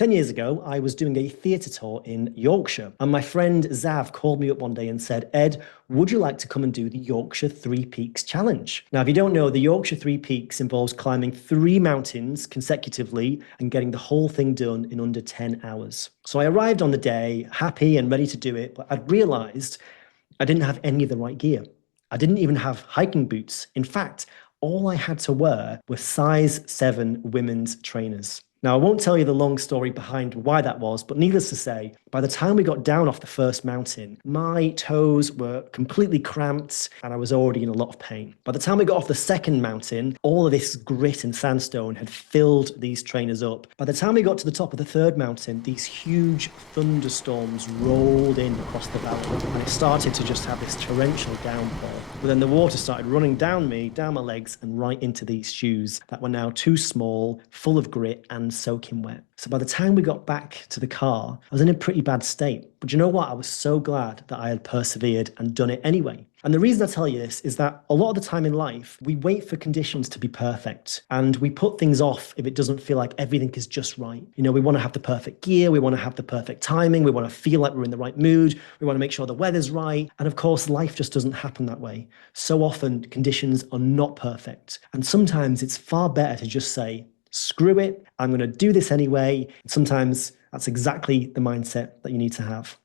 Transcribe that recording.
10 years ago, I was doing a theatre tour in Yorkshire, and my friend Zav called me up one day and said, Ed, would you like to come and do the Yorkshire Three Peaks Challenge? Now, if you don't know, the Yorkshire Three Peaks involves climbing three mountains consecutively and getting the whole thing done in under 10 hours. So I arrived on the day, happy and ready to do it, but I'd realised I didn't have any of the right gear. I didn't even have hiking boots. In fact, all I had to wear were size 7 women's trainers. Now, I won't tell you the long story behind why that was, but needless to say, by the time we got down off the first mountain, my toes were completely cramped and I was already in a lot of pain. By the time we got off the second mountain, all of this grit and sandstone had filled these trainers up. By the time we got to the top of the third mountain, these huge thunderstorms rolled in across the valley and it started to just have this torrential downpour. But then the water started running down me, down my legs, and right into these shoes that were now too small, full of grit, and soaking wet. So by the time we got back to the car, I was in a pretty bad state. But you know what? I was so glad that I had persevered and done it anyway. And the reason I tell you this is that a lot of the time in life, we wait for conditions to be perfect and we put things off if it doesn't feel like everything is just right. You know, we want to have the perfect gear, we want to have the perfect timing, we want to feel like we're in the right mood, we want to make sure the weather's right. And of course, life just doesn't happen that way. So often, conditions are not perfect. And sometimes it's far better to just say, screw it, I'm going to do this anyway. Sometimes that's exactly the mindset that you need to have.